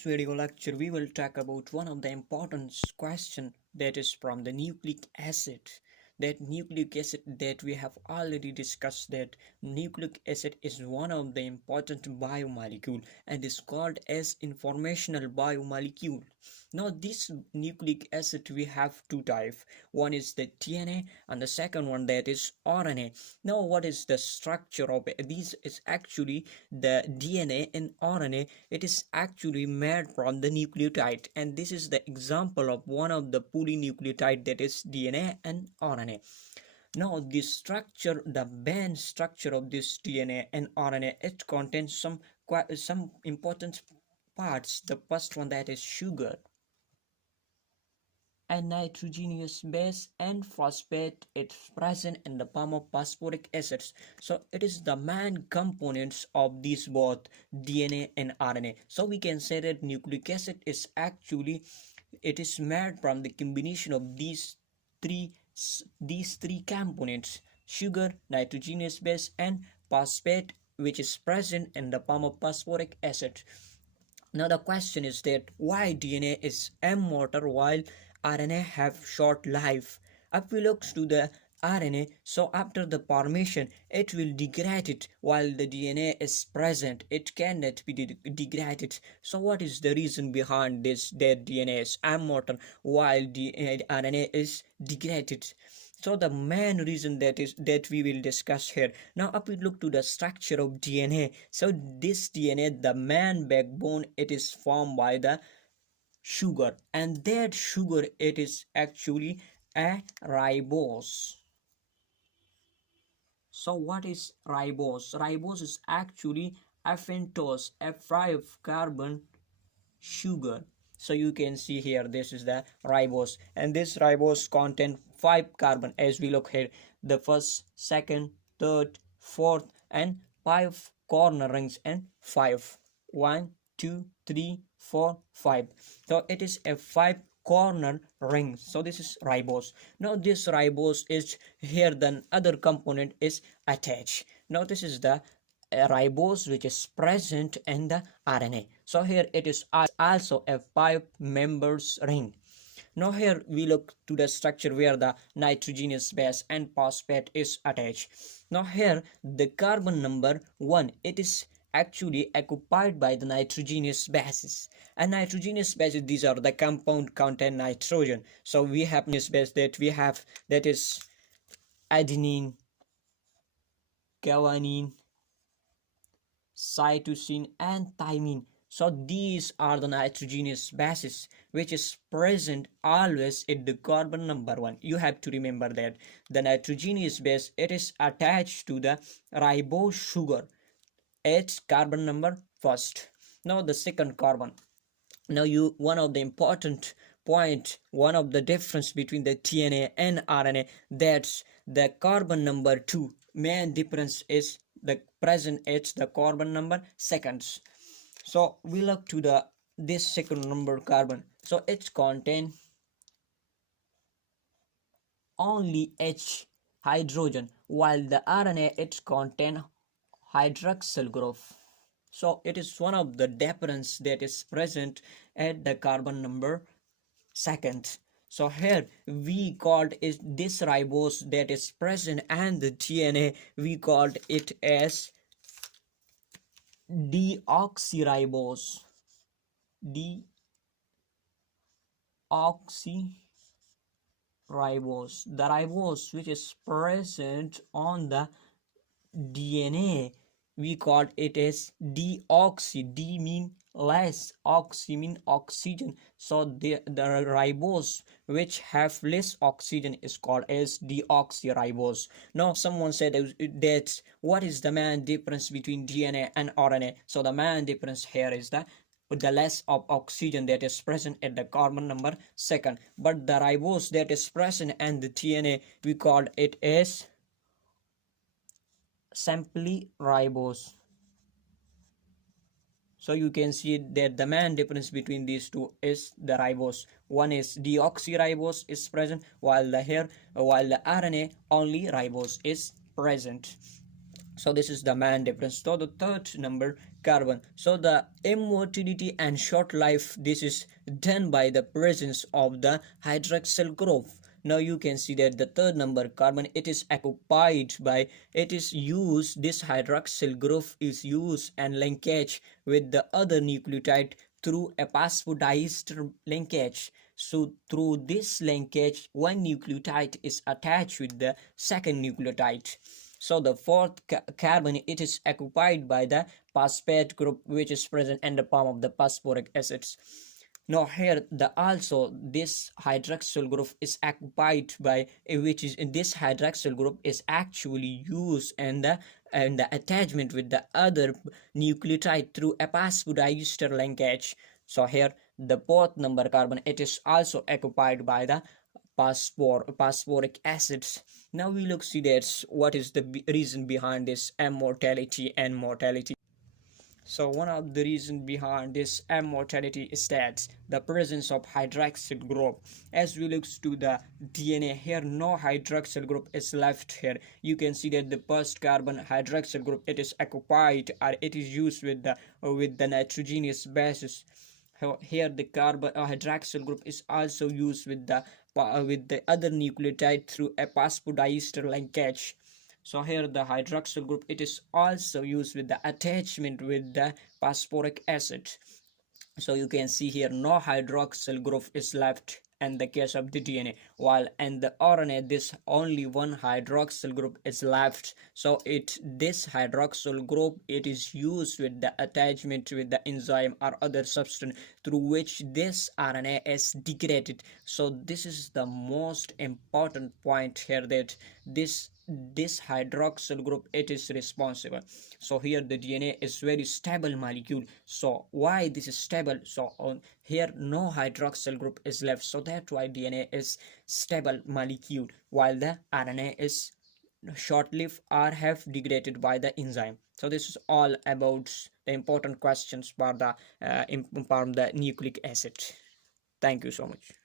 this video lecture, we will talk about one of the important question that is from the nucleic acid. That nucleic acid that we have already discussed, that nucleic acid is one of the important biomolecule and is called as informational biomolecule. Now this nucleic acid we have two types. One is the DNA and the second one that is RNA. Now what is the structure of it? This is actually the DNA and RNA. It is actually made from the nucleotide, and this is the example of one of the polynucleotide, that is DNA and RNA. Now this structure, the band structure of this DNA and RNA, it contains some important parts. The first one, that is sugar, a nitrogenous base and phosphate. It's present in the form of phosphoric acids. So it is the main components of these both DNA and RNA. So we can say that nucleic acid is actually, it is made from the combination of these three components: sugar, nitrogenous base, and phosphate, which is present in the form of phosphoric acid. Now the question is that why DNA is immortal while RNA have short life? If we look to the RNA, so after the formation it will degrade it, while the DNA is present, it cannot be degraded. So what is the reason behind this, that DNA is immortal while the RNA is degraded? So the main reason that we will discuss here. Now if we look to the structure of DNA, so this DNA, the main backbone, it is formed by the sugar, and that sugar, it is actually a ribose. So what is ribose? Ribose is actually a pentose, a 5-carbon sugar. So you can see here, this is the ribose, and this ribose contain 5 carbon. As we look here, the first, second, third, fourth, and 5 corner rings, and 5, 1, 2, 3, 4, 5. So it is a 5 corner ring. So this is ribose. Now this ribose is here, then other component is attached. Now this is the ribose which is present in the RNA. So here it is also a 5 members ring. Now here we look to the structure where the nitrogenous base and phosphate is attached. Now here the carbon number 1, it is actually occupied by the nitrogenous bases. And nitrogenous bases, these are the compound contain nitrogen. So we have this base that we have, that is adenine, guanine, cytosine, and thymine. So these are the nitrogenous bases which is present always at the carbon number 1. You have to remember that the nitrogenous base, it is attached to the ribose sugar at carbon number first. Now the second carbon. Now one of the important point, one of the difference between the DNA and RNA, that's the carbon number 2. Main difference is the present at the carbon number seconds. So we look to this second number carbon. So it contain only H, hydrogen, while the RNA, it contain hydroxyl group. So it is one of the difference that is present at the carbon number second. So here we called it this ribose that is present, and the DNA we called it as deoxyribose. Deoxyribose, the ribose which is present on the DNA, we called it as deoxy. D mean less, oxy mean oxygen. So the ribose which have less oxygen is called as deoxyribose. Now someone said that what is the main difference between DNA and RNA? So the main difference here is the less of oxygen that is present at the carbon number second, but the ribose that is present and the DNA, we called it as simply ribose. So you can see that the main difference between these two is the ribose. One is deoxyribose is present, while the RNA only ribose is present. So this is the main difference. So the third number, carbon. So the immortality and short life, this is done by the presence of the hydroxyl group. Now you can see that the third number, carbon, it is occupied by, it is used, this hydroxyl group is used and linkage with the other nucleotide through a phosphodiester linkage. So through this linkage, one nucleotide is attached with the second nucleotide. So the fourth carbon, it is occupied by the phosphate group, which is present in the form of the phosphoric acids. Now here the also this hydroxyl group is occupied by which is in this hydroxyl group is actually used and the attachment with the other nucleotide through a phosphodiester linkage. So here the fourth number carbon, it is also occupied by the phosphoric acids. Now we look see that what is the reason behind this immortality and mortality. So one of the reasons behind this immortality is that the presence of hydroxyl group. As we look to the DNA here, no hydroxyl group is left here. You can see that the first carbon hydroxyl group, it is occupied or it is used with the nitrogenous bases. Here the carbon hydroxyl group is also used with the other nucleotide through a phosphodiester linkage. So here the hydroxyl group, it is also used with the attachment with the phosphoric acid. So you can see here no hydroxyl group is left in the case of the DNA, while in the RNA this only one hydroxyl group is left. So this hydroxyl group, it is used with the attachment with the enzyme or other substance through which this RNA is degraded. So this is the most important point here, that this hydroxyl group, it is responsible. So here the DNA is very stable molecule. So why this is stable? So on here no hydroxyl group is left, so that's why DNA is stable molecule, while the RNA is short-lived or have degraded by the enzyme. So this is all about the important questions for the nucleic acid. Thank you so much.